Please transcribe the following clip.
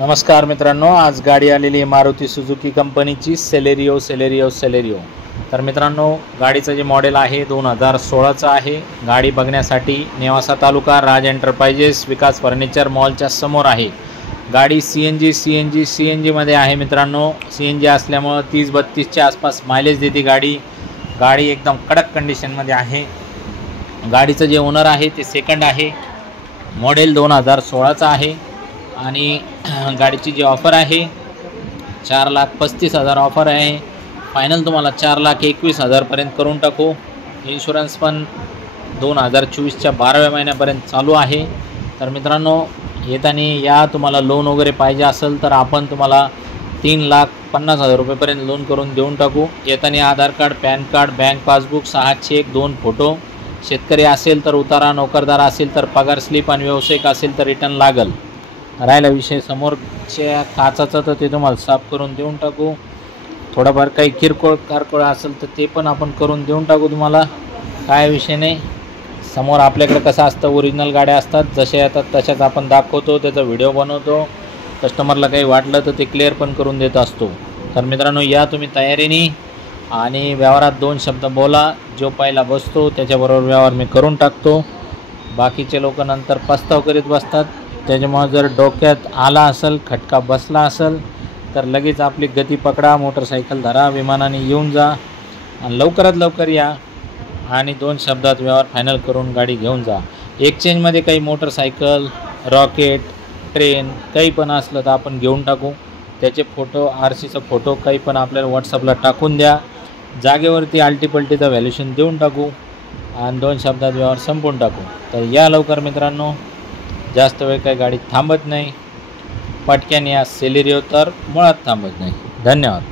नमस्कार मित्रांनो, आज गाडी आलेली आहे मारुती सुझुकी कंपनीची सेलेरियो. तर मित्रांनो, गाडीचं जे मॉडेल आहे 2016चं आहे. गाडी बघण्यासाठी नेवासा तालुका राज एंटरप्राइजेस विकास फर्निचर मॉलच्या समोर आहे. गाडी CNG मध्ये आहे मित्रांनो. CNG असल्यामुळं 30-32च्या आसपास मायलेज देते गाडी. गाडी एकदम कडक कंडिशनमध्ये आहे. गाडीचं जे ओनर आहे ते सेकंड आहे. मॉडेल 2016चं आहे आणि गाडीची जी ऑफर आहे 4,35,000 ऑफर आहे. फायनल तुम्हाला 4,21,000 पर्यंत करून टाकू. इन्शुरन्स पण 2024च्या 12व्या महिन्यापर्यंत चालू आहे. तर मित्रांनो, येताना या तुम्हाला लोन वगैरे पाहिजे असेल तर आपण तुम्हाला 3,50,000 रुपयेपर्यंत लोन करून देऊन टाकू. येताना Aadhaar card, PAN card, bank passbook, 6 cheque, 2 photo. शेतकरी असेल तर उतारा, नोकरदार असेल तर पगार स्लिप आणि व्यावसायिक असेल तर रिटर्न लागल. राहिला विषय समोरच्या काचाचं तर ते तुम्हाला साफ करून देऊन टाकू. थोडाफार काही किरकोळ कारकोळ असेल तर ते पण आपण करून देऊन टाकू तुम्हाला. काय विषय नाही. समोर आपल्याकडे कसं असतं, ओरिजिनल गाड्या असतात, जशा येतात तशाच आपण दाखवतो, त्याचा व्हिडिओ बनवतो. कस्टमरला काही वाटलं तर ते क्लिअर पण करून देत असतो. तर मित्रांनो, या तुम्ही तयारीने आणि व्यवहारात 2 शब्द बोला. जो पहिला बसतो त्याच्याबरोबर व्यवहार मी करून टाकतो. बाकीचे लोक नंतर पस्ताव करीत बसतात. त्याच्यामुळे जर डोक्यात आला असेल, खटका बसला असेल तर लगेच आपली गती पकडा, मोटरसायकल धरा, विमानाने येऊन जा आणि लवकरात लवकर या आणि 2 शब्दात व्यवहार फायनल करून गाडी घेऊन जा. एक्सचेंजमध्ये काही मोटरसायकल, रॉकेट, ट्रेन काही पण असलं तर आपण घेऊन टाकू. त्याचे फोटो, RCचा फोटो काही पण आपल्याला व्हॉट्सअपला टाकून द्या. जागेवरती आल्टीपल्टीचं व्हॅल्युएशन देऊन टाकू आणि 2 शब्दात व्यवहार संपवून टाकू. तर या लवकर मित्रांनो, जास्त वेळ काही गाडी थांबत नाही. पटक्यान या. सेलेरियो तर मुळात थांबत नाही. धन्यवाद.